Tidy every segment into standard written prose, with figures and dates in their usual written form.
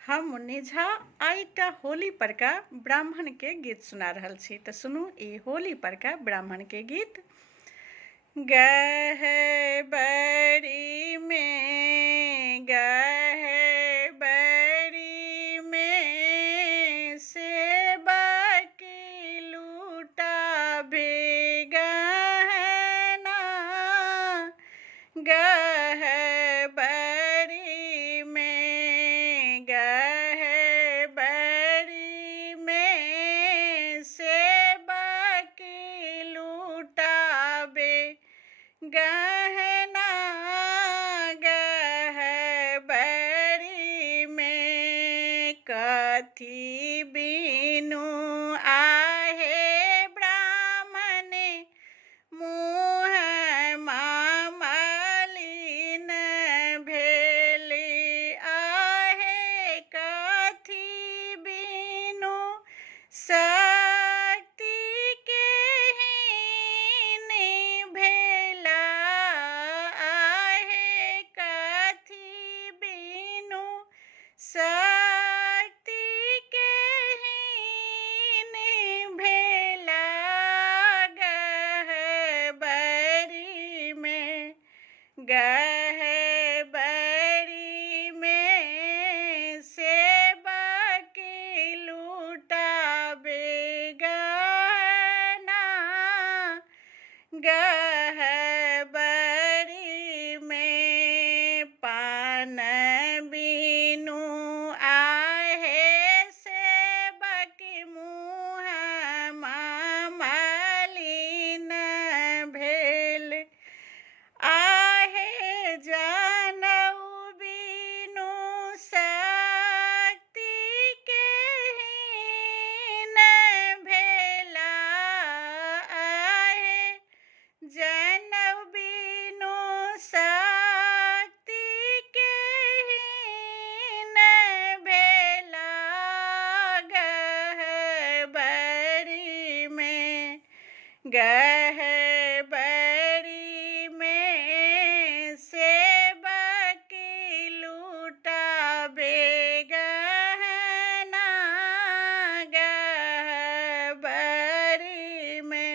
हम मुन्नी झा आइटा होली पर का ब्राह्मण के गीत सुना रहल छी। तो सुनू ई होली पर का ब्राह्मण के गीत। गह बड़ी में सेबा की लूटा भी गहना। गह बड़ी में सेबा की लूटा बे गहना। गह बड़ी में कथी बीनू आहे ब्राह्मण मुँह मामलिन भेली आहे। कथी बीनू शक्ति के हीनी भेला आहे। कथी बीनू शक्ति के हीनी भेला। गह बड़ी में सेबा की लूटा बे गहना। गह बड़ी में पान बीनू आहे सेबक मुँह मामलिन भेल आहे। जनऊ बीनू शक्ति के हीन भेला आहे। जनऊ बीनू शक्ति के हीन भेला। गह बड़ी में सेबा की लूटा बे गहना। गह बड़ी में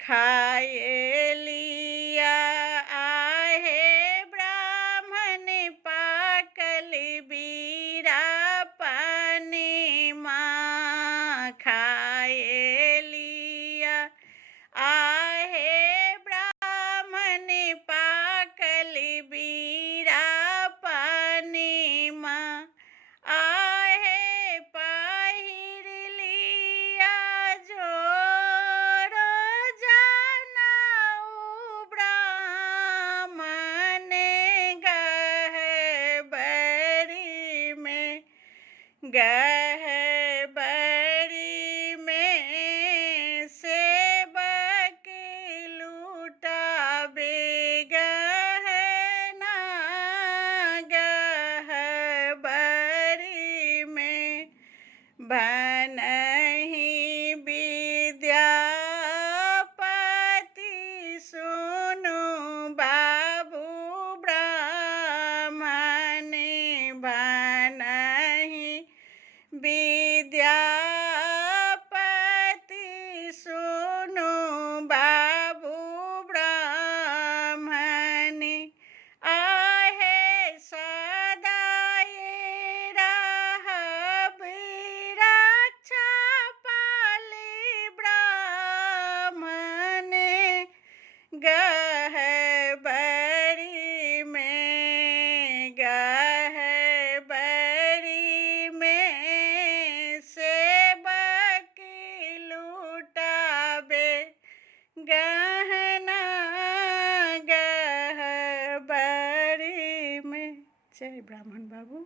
खाए लिया आहे ब्राह्मण पाकल बीरा पानी माँ। खाए लिया आहे ब्राह्मण पाकल बीरा पानी माँ। आहे पहिर लिया जोरो जनऊ ब्राह्मण। गह बड़ी में सेबा की लूटा बे गहना। गह बड़ी में बनहि विद्यापति सुनु बाबू ब्राह्मण। बनहि विद्यापति सुनु बाबू ब्राह्मण। आहे सदाए रहब रक्षा पाली ब्राह्मण। गह बड़ी में सेबा की लूटा बे गहना। गह बड़ी में। जय ब्राह्मण बाबू।